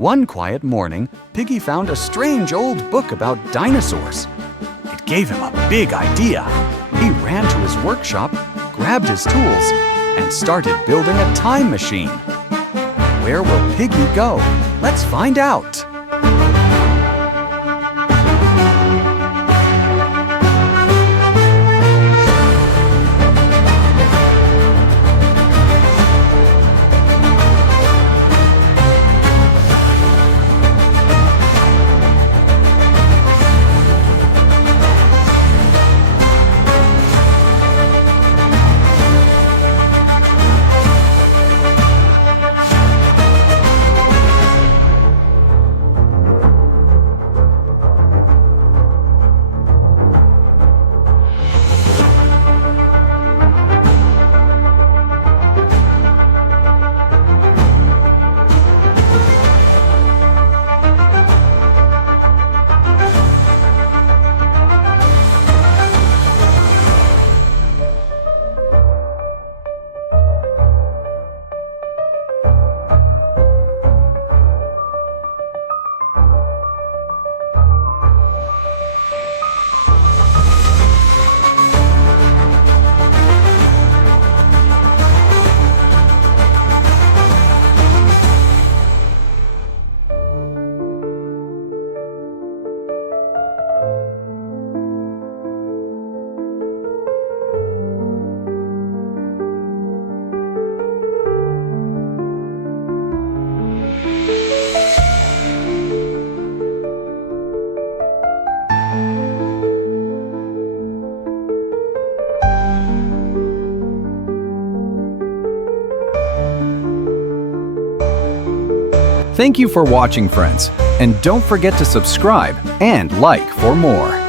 One quiet morning, Piggy found a strange old book about dinosaurs. It gave him a big idea. He ran to his workshop, grabbed his tools, and started building a time machine. Where will Piggy go? Let's find out. Thank you for watching, friends, and don't forget to subscribe and like for more.